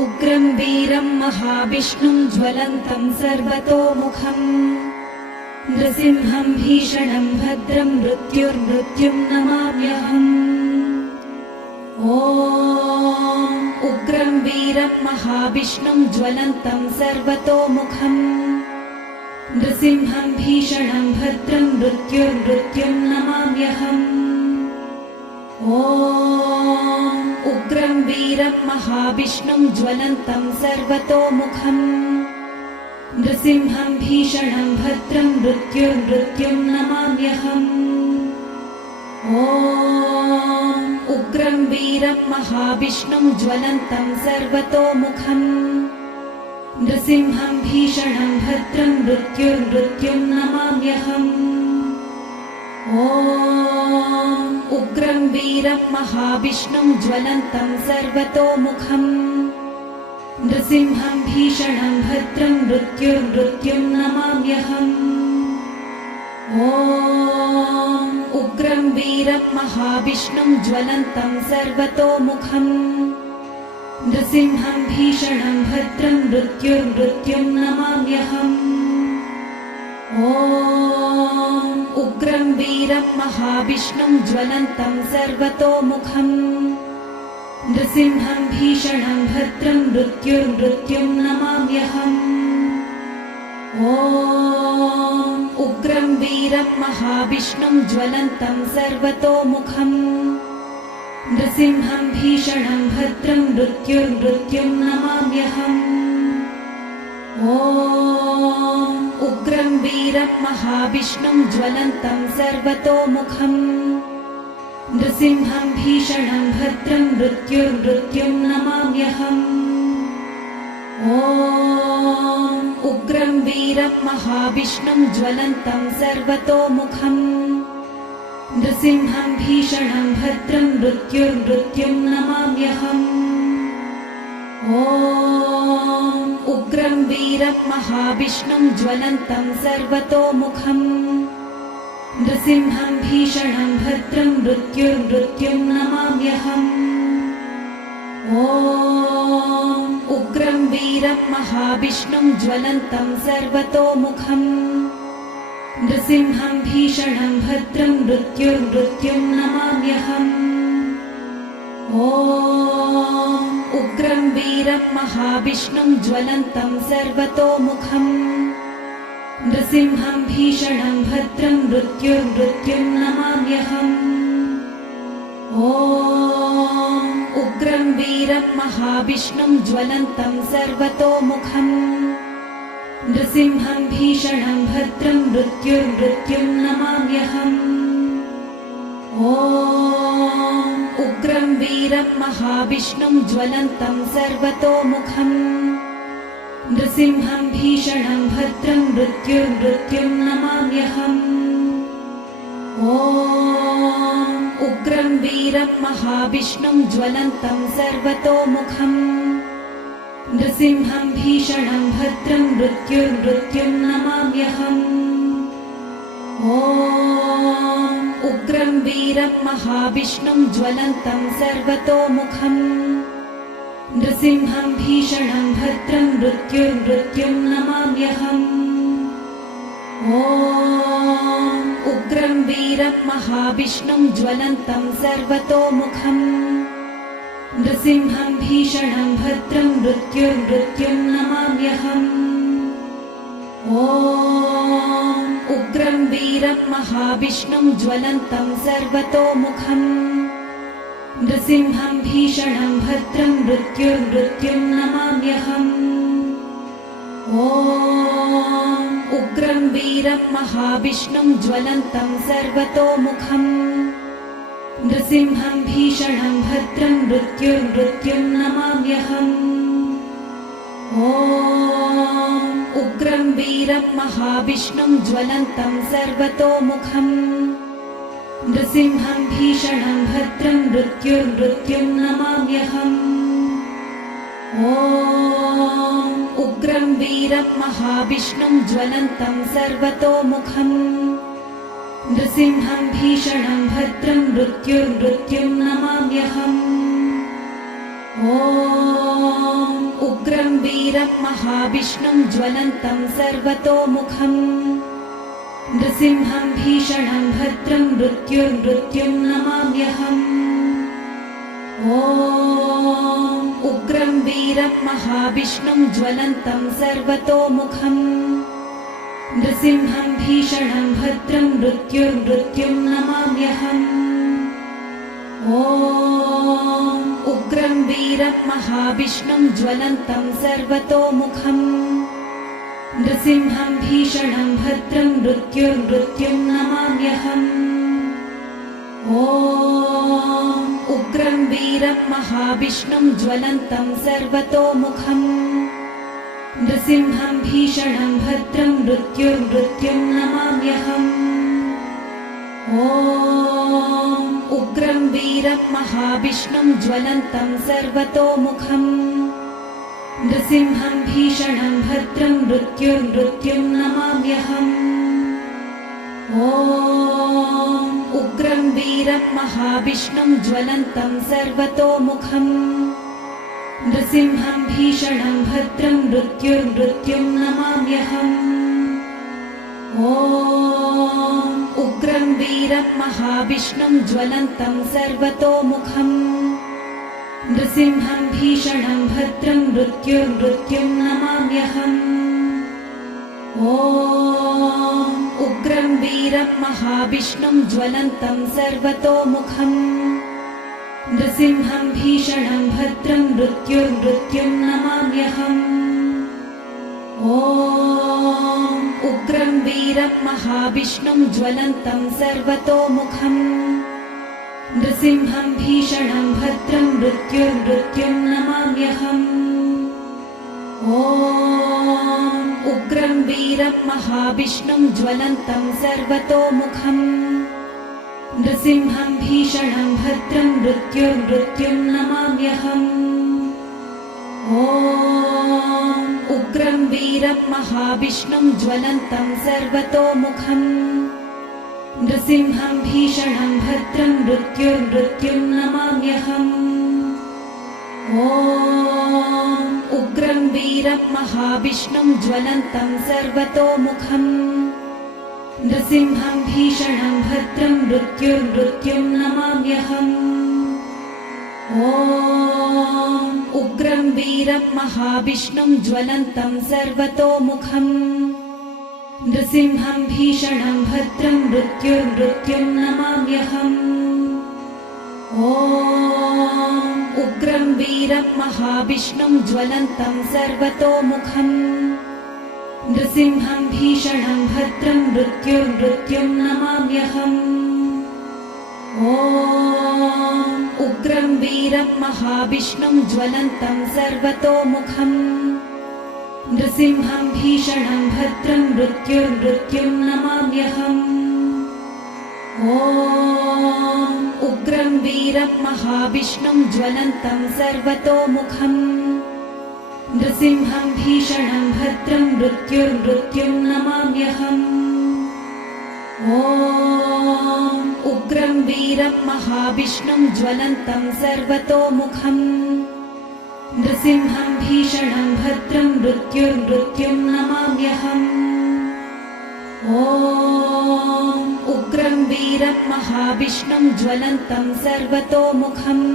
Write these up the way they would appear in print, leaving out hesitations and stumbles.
उग्रं वीरं महाविष्णुं ज्वलन्तं सर्वतोमुखम् नृसिंहं भीषणं भद्रं मृत्युर्मृत्युं नमाम्यहम्। उग्रं वीरं महाविष्णुं ज्वलन्तं सर्वतोमुखम् नृसिंहं भीषणं भद्रं मृत्युर्मृत्युं नमाम्यहम्। उग्रं वीरं महाविष्णुं ज्वलन्तं सर्वतोमुखम् नृसिंहं भीषणं भद्रं मृत्युर्मृत्युं नमाम्यहम्। उग्रं वीरं महाविष्णुं ज्वलन्तं सर्वतोमुखम् नृसिंहं भीषणं भद्रं मृत्युर्मृत्युं नमाम्यहम्। उग्रं वीरं महाविष्णुं ज्वलन्तं सर्वतोमुखम् नृसिंहं भीषणं भद्रं मृत्युर्मृत्युं नमाम्यहम्। उग्रं वीरं महाविष्णुं ज्वलन्तं सर्वतोमुखम् नृसिंहं भीषणं भद्रं मृत्युर्मृत्युं नमाम्यहम्। उग्रं वीरं महाविष्णुं ज्वलन्तं सर्वतोमुखम् नृसिंहं भीषणं भद्रं मृत्युर्मृत्युं नमाम्यहम्। उग्रं वीरं महाविष्णुं ज्वलन्तं सर्वतोमुखम् नृसिंहं भीषणं भद्रं मृत्युर्मृत्युं नमाम्यहम्। उग्रं वीरं महाविष्णुं ज्वलन्तं सर्वतोमुखम् नृसिंहं भीषणं भद्रं मृत्युर्मृत्युं नमाम्यहम्। उग्रं वीरं महाविष्णुं ज्वलन्तं सर्वतोमुखम् नृसिंहं भीषणं भद्रं मृत्युर्मृत्युं नमाम्यहम्। उग्रं वीरं महाविष्णुं ज्वलन्तं सर्वतोमुखम् नृसिंहं भीषणं भद्रं मृत्युर्मृत्युं नमाम्यहम्। उग्रं वीरं महाविष्णुं ज्वलन्तं सर्वतोमुखम् नृसिंहं भीषणं भद्रं मृत्युर्मृत्युं नमाम्यहम्। उग्रं वीरं महाविष्णुं ज्वलन्तं सर्वतोमुखम् नृसिंहं भीषणं भद्रं मृत्युर्मृत्युं नमाम्यहम्। उग्रं वीरं महाविष्णुं ज्वलन्तं सर्वतोमुखम् नृसिंहं भीषणं भद्रं मृत्युर्मृत्युं नमाम्यहम्। उग्रं वीरं महाविष्णुं ज्वलन्तं सर्वतोमुखम् नृसिंहं भीषणं भद्रं मृत्युर्मृत्युं नमाम्यहम्। उग्रं वीरं महाविष्णुं ज्वलन्तं सर्वतोमुखम् नृसिंहं भीषणं भद्रं मृत्युर्मृत्युं नमाम्यहम्। उग्रं वीरं महाविष्णुं ज्वलन्तं सर्वतोमुखम् नृसिंहं भीषणं भद्रं मृत्युर्मृत्युं नमाम्यहम्। उग्रं वीरं महाविष्णुं ज्वलन्तं सर्वतोमुखम् नृसिंहं भीषणं भद्रं मृत्युर्मृत्युं नमाम्यहम्। उग्रं वीरं महाविष्णुं ज्वलन्तं सर्वतोमुखम् नृसिंहं भीषणं भद्रं मृत्युर्मृत्युं नमाम्यहम्। उग्रं वीरं महाविष्णुं ज्वलन्तं सर्वतोमुखम् नृसिंहं भीषणं भद्रं मृत्युर्मृत्युं नमाम्यहम्। उग्रं वीरं महाविष्णुं ज्वलन्तं सर्वतोमुखम् नृसिंहं भीषणं भद्रं मृत्युर्मृत्युं नमाम्यहम्। उग्रं वीरं महाविष्णुं ज्वलन्तं सर्वतोमुखम् नृसिंहं भीषणं भद्रं मृत्युर्मृत्युं नमाम्यहम्। ॐ उग्रं वीरं महाविष्णुं ज्वलन्तं सर्वतोमुखम् नृसिंहं भीषणं भद्रं मृत्युर्मृत्युं नमाम्यहम्। ॐ उग्रं वीरं महाविष्णुं ज्वलन्तं सर्वतोमुखम् नृसिंहं भीषणं भद्रं मृत्युर्मृत्युं नमाम्यहम्। ॐ उग्रं वीरं महाविष्णुं ज्वलन्तं सर्वतोमुखम् नृसिंहं भीषणं भद्रं मृत्युर्मृत्युं नमाम्यहम्। ॐ उग्रं वीरं महाविष्णुं ज्वलन्तं सर्वतोमुखम् नृसिंहं भीषणं भद्रं मृत्युर्मृत्युं नमाम्यहम्। ॐ उग्रं वीरं महाविष्णुं ज्वलन्तं सर्वतोमुखम् नृसिंहं भीषणं भद्रं मृत्युर्मृत्युं नमाम्यहम्। ॐ उग्रं वीरं महाविष्णुं ज्वलन्तं सर्वतोमुखम् नृसिंहं भीषणं भद्रं मृत्युर्मृत्युं नमाम्यहम्। ॐ उग्रं वीरं महाविष्णुं ज्वलन्तं सर्वतोमुखम् नृसिंहं भीषणं भद्रं मृत्युर्मृत्युं नमाम्यहम्। ॐ उग्रं वीरं महाविष्णुं ज्वलन्तं सर्वतोमुखम् नृसिंहं भीषणं भद्रं मृत्युर्मृत्युं नमाम्यहम्। ॐ उग्रं वीरं महाविष्णुं ज्वलन्तं सर्वतोमुखम् नृसिंहं भीषणं भद्रं मृत्युर्मृत्युं नमाम्यहम्। ॐ उग्रं वीरं महाविष्णुं ज्वलन्तं सर्वतोमुखम् नृसिंहं भीषणं भद्रं मृत्युर्मृत्युं नमाम्यहम्। ॐ उग्रं वीरं महाविष्णुं ज्वलन्तं सर्वतोमुखम् नृसिंहं भीषणं भद्रं मृत्युर्मृत्युं नमाम्यहम्। ॐ उग्रं वीरं महाविष्णुं ज्वलन्तं सर्वतोमुखम् नृसिंहं भीषणं भद्रं मृत्युर्मृत्युं नमाम्यहम्। ॐ उग्रं वीरं महाविष्णुं ज्वलन्तं सर्वतोमुखम् नृसिंहं भीषणं भद्रं मृत्युर्मृत्युं नमाम्यहम्। ॐ उग्रं वीरं महाविष्णुं ज्वलन्तं सर्वतोमुखम् नृसिंहं भीषणं भद्रं मृत्युर्मृत्युं नमाम्यहम्। ॐ उग्रं वीरं महाविष्णुं ज्वलन्तं सर्वतोमुखम् नृसिंहं भीषणं भद्रं मृत्युर्मृत्युं नमाम्यहम्। ॐ उग्रं वीरं महाविष्णुं ज्वलन्तं सर्वतोमुखम् नृसिंहं भीषणं भद्रं मृत्युर्मृत्युं नमाम्यहम्। ॐ उग्रं वीरं महाविष्णुं ज्वलन्तं सर्वतोमुखम् नृसिंहं भीषणं भद्रं मृत्युर्मृत्युं नमाम्यहम्। ॐ उग्रं वीरं महाविष्णुं ज्वलन्तं सर्वतोमुखम्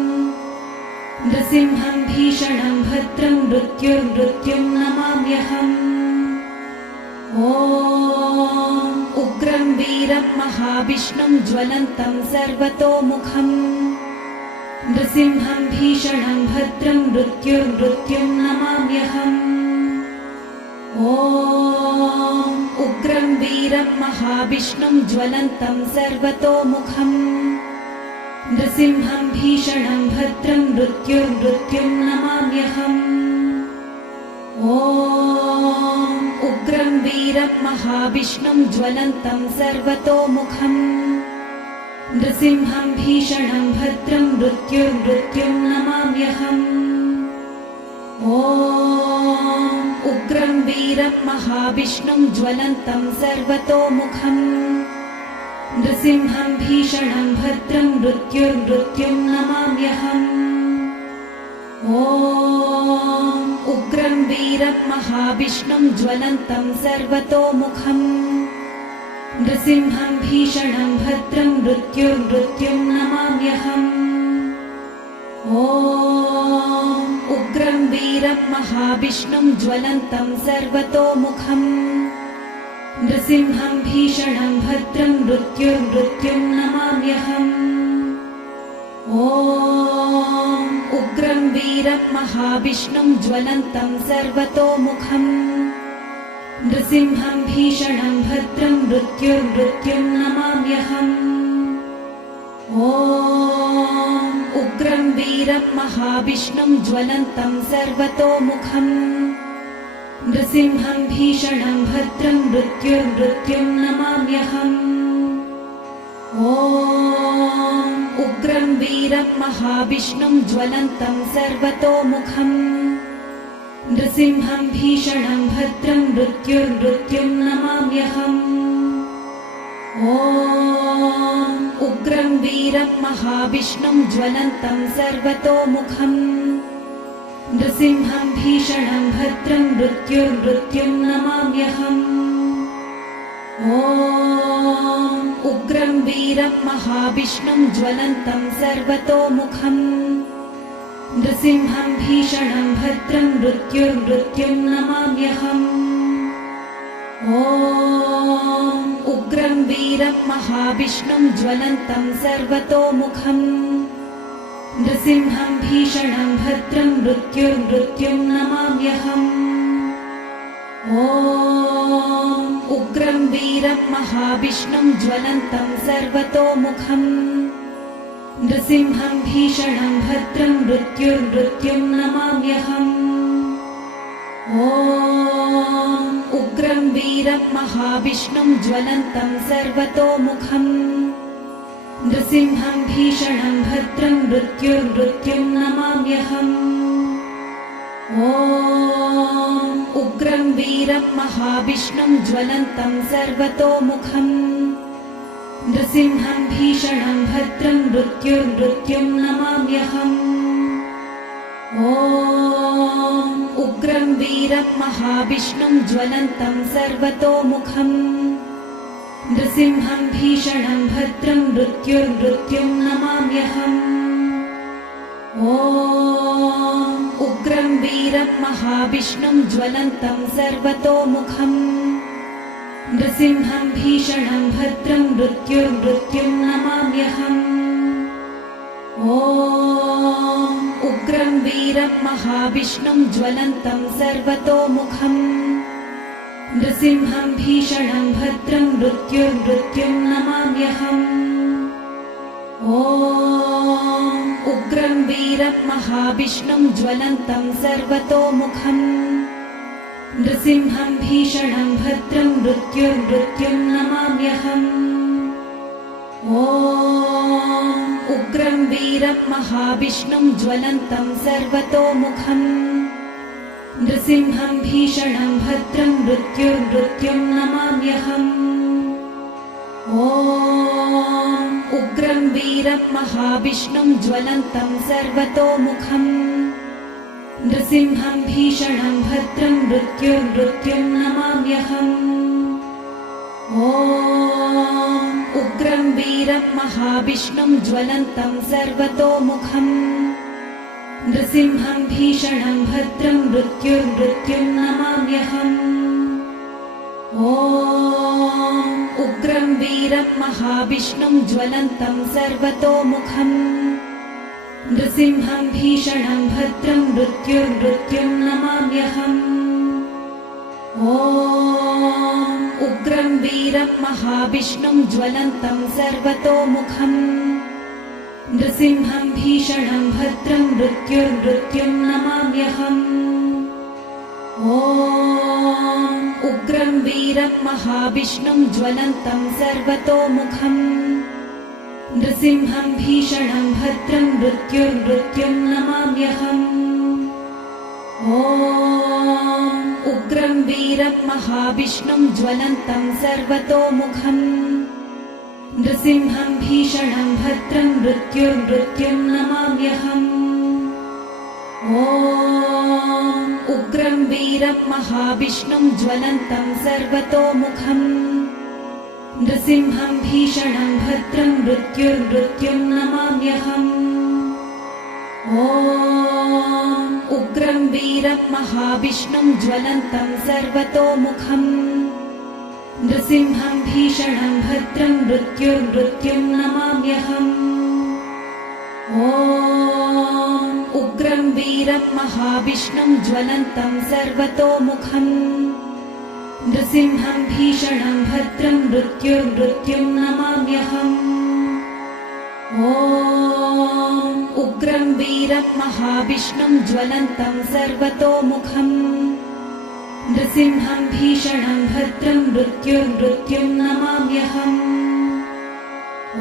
नृसिंहं भीषणं भद्रं मृत्युर्मृत्युं नमाम्यहम्। ॐ उग्रं वीरं महाविष्णुं ज्वलन्तं सर्वतोमुखम् नृसिंहं भीषणं भद्रं मृत्युर्मृत्युं नमाम्यहम्। ॐ उग्रं वीरं महाविष्णुं ज्वलन्तं सर्वतोमुखम् नृसिंहं भीषणं भद्रं मृत्युर्मृत्युं नमाम्यहम्। ॐ उग्रं वीरं महाविष्णुं ज्वलन्तं सर्वतोमुखम् नृसिंहं भीषणं भद्रं मृत्युर्मृत्युं नमाम्यहम्। ॐ उग्रं वीरं महाविष्णुं ज्वलन्तं सर्वतोमुखम् नृसिंहं भीषणं भद्रं मृत्युर्मृत्युं नमाम्यहम्। ॐ उग्रं वीरं महाविष्णुं ज्वलन्तं सर्वतोमुखम् नृसिंहं भीषणं भद्रं मृत्युर्मृत्युं नमाम्यहम्। ॐ उग्रं वीरं महाविष्णुं ज्वलन्तं सर्वतोमुखम् नृसिंहं भीषणं भद्रं मृत्युर्मृत्युं नमाम्यहम्। ॐ उग्रं वीरं महाविष्णुं ज्वलन्तं सर्वतोमुखम् नृसिंहं भीषणं भद्रं मृत्युर्मृत्युं नमाम्यहम्। ॐ उग्रं वीरं महाविष्णुं ज्वलन्तं सर्वतोमुखम् नृसिंहं भीषणं भद्रं मृत्युर्मृत्युं नमाम्यहम्। ॐ उग्रं वीरं महाविष्णुं ज्वलन्तं सर्वतोमुखम् नृसिंहं भीषणं भद्रं मृत्युर्मृत्युं नमाम्यहम्। ॐ उग्रं वीरं महाविष्णुं ज्वलन्तं सर्वतोमुखम् नृसिंहं भीषणं भद्रं मृत्युर्मृत्युं नमाम्यहम्। ॐ उग्रं वीरं महाविष्णुं ज्वलन्तं सर्वतोमुखम् नृसिंहं भीषणं भद्रं मृत्युर्मृत्युं नमाम्यहम्। ॐ उग्रं वीरं महाविष्णुं ज्वलन्तं सर्वतोमुखम् नृसिंहं भीषणं भद्रं मृत्युर्मृत्युं नमाम्यहम्। ॐ उग्रं वीरं महाविष्णुं ज्वलन्तं सर्वतोमुखम् नृसिंहं भीषणं भद्रं मृत्युर्मृत्युं नमाम्यहम्। ॐ उग्रं वीरं महाविष्णुं ज्वलन्तं सर्वतोमुखम् नृसिंहं भीषणं भद्रं मृत्युर्मृत्युं नमाम्यहम्। ॐ उग्रं वीरं महाविष्णुं ज्वलन्तं सर्वतोमुखम् नृसिंहं भीषणं भद्रं मृत्युर्मृत्युं नमाम्यहम्। ॐ उग्रं वीरं महाविष्णुं ज्वलन्तं सर्वतोमुखम् नृसिंहं भीषणं भद्रं मृत्युर्मृत्युं नमाम्यहम्। ॐ उग्रं वीरं महाविष्णुं ज्वलन्तं सर्वतोमुखम् नृसिंहं भीषणं भद्रं मृत्युर्मृत्युं नमाम्यहम्। ॐ उग्रं वीरं महाविष्णुं ज्वलन्तं सर्वतोमुखम् नृसिंहं भीषणं भद्रं मृत्युर्मृत्युं नमाम्यहम्। ॐ उग्रं वीरं महाविष्णुं ज्वलन्तं सर्वतोमुखम् नृसिंहं भीषणं भद्रं मृत्युर्मृत्युं नमाम्यहम्। ॐ उग्रं वीरं महाविष्णुं ज्वलन्तं सर्वतोमुखम् नृसिंहं भीषणं भद्रं मृत्युर्मृत्युं नमाम्यहम्। ॐ उग्रं वीरं महाविष्णुं ज्वलन्तं सर्वतोमुखम् नृसिंहं भीषणं भद्रं मृत्युर्मृत्युं नमाम्यहम्। ॐ उग्रं वीरं महाविष्णुं ज्वलन्तं सर्वतोमुखम् नृसिंहं भीषणं भद्रं मृत्युर्मृत्युं नमाम्यहम्। ॐ उग्रं वीरं महाविष्णुं ज्वलन्तं सर्वतोमुखम् नृसिंहं भीषणं भद्रं मृत्युर्मृत्युं नमाम्यहम्। ॐ उग्रं वीरं महाविष्णुं ज्वलन्तं सर्वतोमुखम् नृसिंहं भीषणं भद्रं मृत्युर्मृत्युं नमाम्यहम्। ॐ उग्रं वीरं महाविष्णुं ज्वलन्तं सर्वतोमुखम् नृसिंहं भीषणं भद्रं मृत्युर्मृत्युं नमाम्यहम्। ॐ उग्रं वीरं महाविष्णुं ज्वलन्तं सर्वतोमुखम् नृसिंहं भीषणं भद्रं मृत्युर्मृत्युं नमाम्यहम्। ॐ उग्रं वीरं महाविष्णुं ज्वलन्तं सर्वतोमुखम् नृसिंहं भीषणं भद्रं मृत्युर्मृत्युं नमाम्यहम्। ॐ उग्रं वीरं महाविष्णुं ज्वलन्तं सर्वतोमुखम् नृसिंहं भीषणं भद्रं मृत्युर्मृत्युं नमाम्यहम्। ॐ उग्रं वीरं महाविष्णुं ज्वलन्तं सर्वतोमुखम् नृसिंहं भीषणं भद्रं मृत्युर्मृत्युं नमाम्यहम्। ॐ उग्रं वीरं महाविष्णुं ज्वलन्तं सर्वतोमुखम् नृसिंहं भीषणं भद्रं मृत्युर्मृत्युं नमाम्यहम्।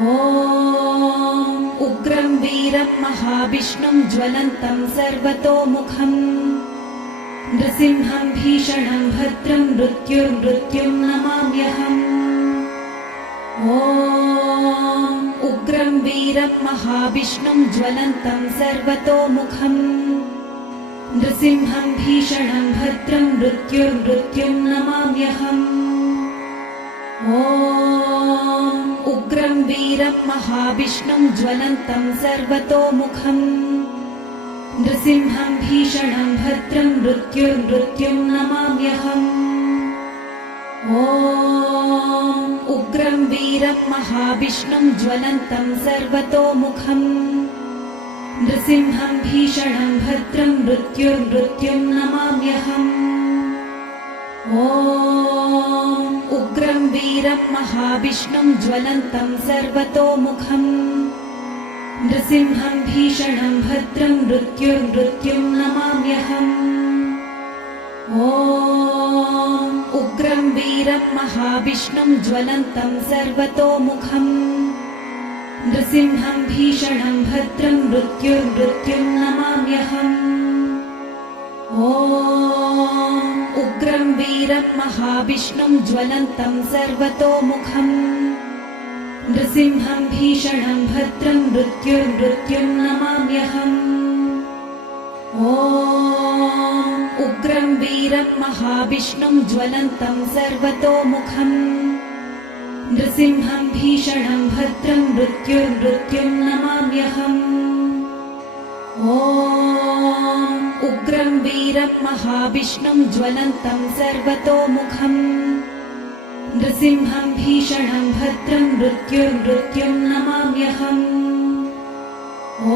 ॐ उग्रं वीरं महाविष्णुं ज्वलन्तं सर्वतोमुखम् नृसिंहं भीषणं भद्रं मृत्युर्मृत्युं नमाम्यहम्। ॐ उग्रं वीरं महाविष्णुं ज्वलन्तं सर्वतोमुखम् नृसिंहं भीषणं भद्रं मृत्युर्मृत्युं नमाम्यहम्। ॐ उग्रं वीरं महाविष्णुं ज्वलन्तं सर्वतोमुखम् नृसिंहं भीषणं भद्रं मृत्युर्मृत्युं नमाम्यहम्। ॐ उग्रं वीरं महाविष्णुं ज्वलन्तं सर्वतोमुखम् नृसिंहं भीषणं भद्रं मृत्युर्मृत्युं नमाम्यहम्। ॐ उग्रं वीरं महाविष्णुं ज्वलन्तं सर्वतोमुखम् नृसिंहं भीषणं भद्रं मृत्युर्मृत्युं नमाम्यहम्। ॐ उग्रं वीरं महाविष्णुं ज्वलन्तं सर्वतोमुखम् नृसिंहं भीषणं भद्रं मृत्युर्मृत्युं नमाम्यहम्। ॐ उग्रं वीरं महाविष्णुं ज्वलन्तं सर्वतोमुखम् नृसिंहं भीषणं भद्रं मृत्युर्मृत्युं नमाम्यहम्। ॐ उग्रं वीरं महाविष्णुं ज्वलन्तं सर्वतोमुखम् नृसिंहं भीषणं भद्रं मृत्युर्मृत्युं नमाम्यहम्। ॐ उग्रं वीरं महाविष्णुं ज्वलन्तं सर्वतोमुखम् नृसिंहं भीषणं भद्रं मृत्युर्मृत्युं नमाम्यहम्। ॐ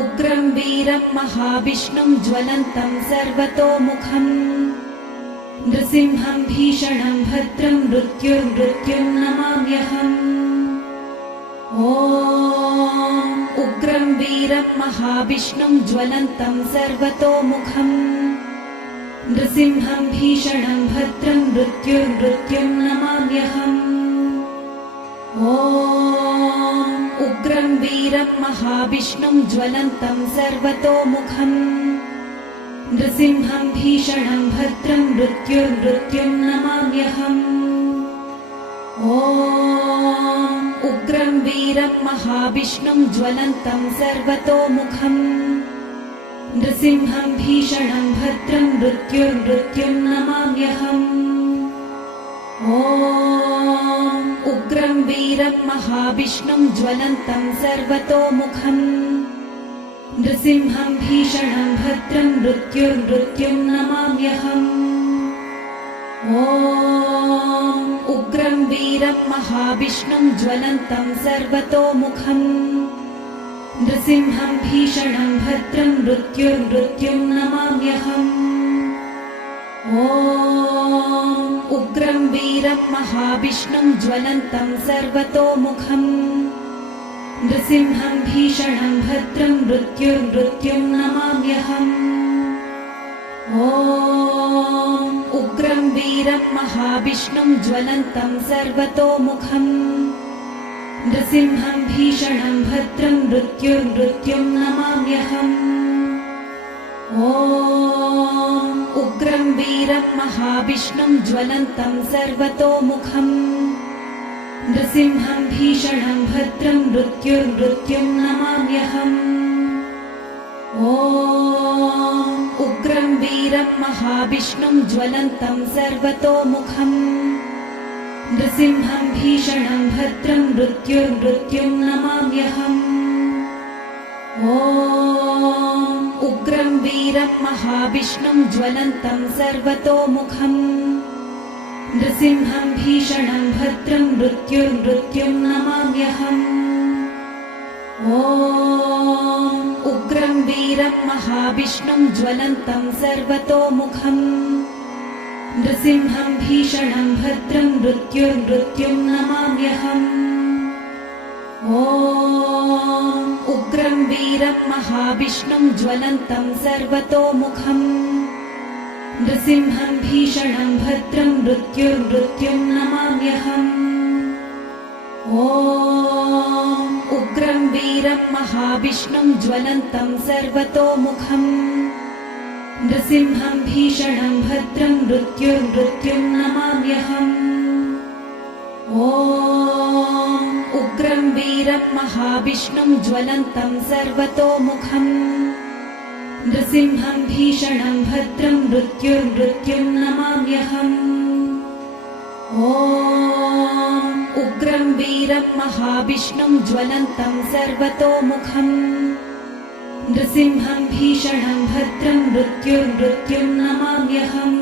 उग्रं वीरं महाविष्णुं ज्वलन्तं सर्वतोमुखम् नृसिंहं भीषणं भद्रं मृत्युर्मृत्युं नमाम्यहम्। ॐ उग्रं वीरं महाविष्णुं ज्वलन्तं सर्वतोमुखम् नृसिंहं भीषणं भद्रं मृत्युर्मृत्युं नमाम्यहम्। ॐ उग्रं वीरं महाविष्णुं ज्वलन्तं सर्वतोमुखम् नृसिंहं भीषणं भद्रं मृत्युर्मृत्युं नमाम्यहम्। ॐ उग्रं वीरं महाविष्णुं ज्वलन्तं सर्वतोमुखम् नृसिंहं भीषणं भद्रं मृत्युर्मृत्युं नमाम्यहम्। ॐ उग्रं वीरं महाविष्णुं ज्वलन्तं सर्वतोमुखम् नृसिंहं भीषणं भद्रं मृत्युर्मृत्युं नमाम्यहम्। ॐ उग्रं वीरं महाविष्णुं ज्वलन्तं सर्वतोमुखम् नृसिंहं भीषणं भद्रं मृत्युर्मृत्युं नमाम्यहम्। ॐ उग्रं वीरं महाविष्णुं ज्वलन्तं सर्वतोमुखम् नृसिंहं भीषणं भद्रं मृत्युर्मृत्युं नमाम्यहम्। ॐ उग्रं वीरं महाविष्णुं ज्वलन्तं सर्वतोमुखम् नृसिंहं भीषणं भद्रं मृत्युर्मृत्युं नमाम्यहम्। ॐ उग्रं वीरं महाविष्णुं ज्वलन्तं सर्वतोमुखम् नृसिंहं भीषणं भद्रं मृत्युर्मृत्युं नमाम्यहम्। ॐ उग्रं वीरं महाविष्णुं ज्वलन्तं सर्वतोमुखम् नृसिंहं भीषणं भद्रं मृत्युर्मृत्युं नमाम्यहम्। ॐ उग्रं वीरं महाविष्णुं ज्वलन्तं सर्वतोमुखम् नृसिंहं भीषणं भद्रं मृत्युर्मृत्युं नमाम्यहम्। ॐ उग्रं वीरं महाविष्णुं ज्वलन्तं सर्वतोमुखम् नृसिंहं भीषणं भद्रं मृत्युर्मृत्युं नमाम्यहम्। ॐ उग्रं वीरं महाविष्णुं ज्वलन्तं सर्वतोमुखम् नृसिंहं भीषणं भद्रं मृत्युर्मृत्युं नमाम्यहम्। ॐ उग्रं वीरं महाविष्णुं ज्वलन्तं सर्वतोमुखम् नृसिंहं भीषणं भद्रं मृत्युर्मृत्युं नमाम्यहम्। ॐ उग्रं वीरं महाविष्णुं ज्वलन्तं सर्वतोमुखम् नृसिंहं भीषणं भद्रं मृत्युर्मृत्युं नमाम्यहम्। ॐ उग्रं वीरं महाविष्णुं ज्वलन्तं सर्वतोमुखम् नृसिंहं भीषणं भद्रं मृत्युर्मृत्युं नमाम्यहम्।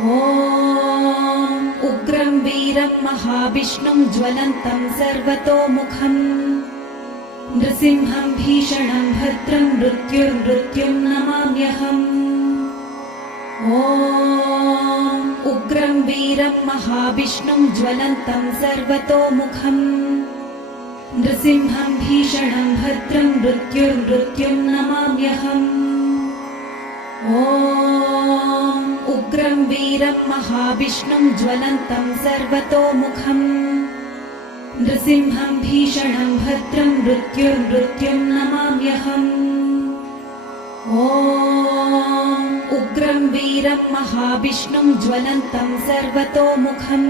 ॐ उग्रं वीरं महाविष्णुं ज्वलन्तं सर्वतोमुखम् नृसिंहं भीषणं भद्रं मृत्युर्मृत्युं नमाम्यहम्। ॐ उग्रं वीरं महाविष्णुं ज्वलन्तं सर्वतोमुखम् नृसिंहं भीषणं भद्रं मृत्युर्मृत्युं नमाम्यहम्। ॐ उग्रं वीरं महाविष्णुं ज्वलन्तं सर्वतोमुखम् नृसिंहं भीषणं भद्रं मृत्युर्मृत्युं नमाम्यहम्। ॐ उग्रं वीरं महाविष्णुं ज्वलन्तं सर्वतोमुखम्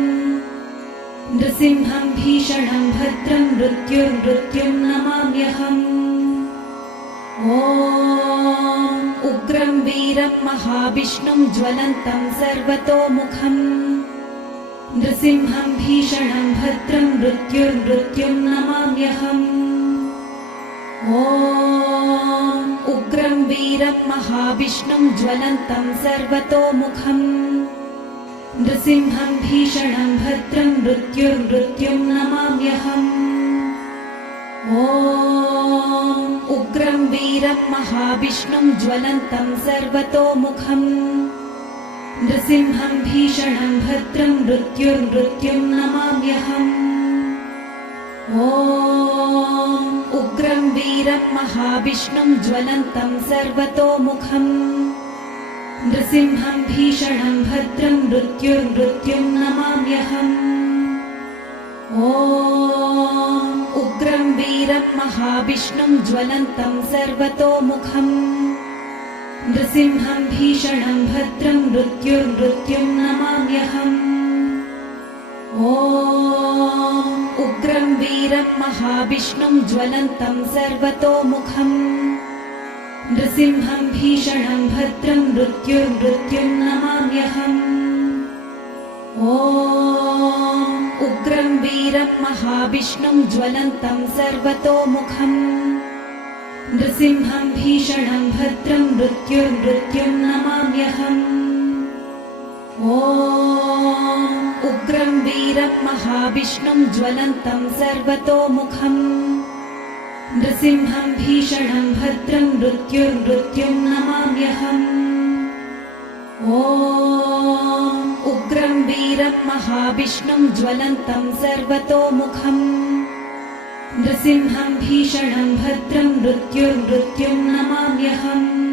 नृसिंहं भीषणं भद्रं मृत्युर्मृत्युं नमाम्यहम्। ॐ उग्रं वीरं महाविष्णुं ज्वलन्तं सर्वतोमुखम् नृसिंहं भीषणं भद्रं मृत्युर्मृत्युं नमाम्यहम्। ॐ उग्रं वीरं महाविष्णुं ज्वलन्तं सर्वतोमुखम् नृसिंहं भीषणं भद्रं मृत्युर्मृत्युं नमाम्यहम्। ॐ उग्रं वीरं महाविष्णुं ज्वलन्तं सर्वतोमुखम् नृसिंहं भीषणं भद्रं मृत्युर्मृत्युं नमाम्यहम्। ॐ उग्रं वीरं महाविष्णुं ज्वलन्तं सर्वतोमुखम् नृसिंहं भीषणं भद्रं मृत्युर्मृत्युं नमाम्यहम्। ॐ उग्रं वीरं महाविष्णुं ज्वलन्तं सर्वतोमुखम् नृसिंहं भीषणं भद्रं मृत्युर्मृत्युं नमाम्यहम्। ॐ उग्रं वीरं महाविष्णुं ज्वलन्तं सर्वतोमुखम् नृसिंहं भीषणं भद्रं मृत्युर्मृत्युं नमाम्यहम्। ॐ उग्रं वीरं महाविष्णुं ज्वलन्तं सर्वतोमुखम् नृसिंहं भीषणं भद्रं मृत्युर्मृत्युं नमाम्यहम्। ॐ उग्रं वीरं महाविष्णुं ज्वलन्तं सर्वतोमुखम् नृसिंहं भीषणं भद्रं मृत्युर्मृत्युं नमाम्यहम्। ॐ उग्रं वीरं महाविष्णुं ज्वलन्तं सर्वतोमुखम् नृसिंहं भीषणं भद्रं मृत्युर्मृत्युं नमाम्यहम्।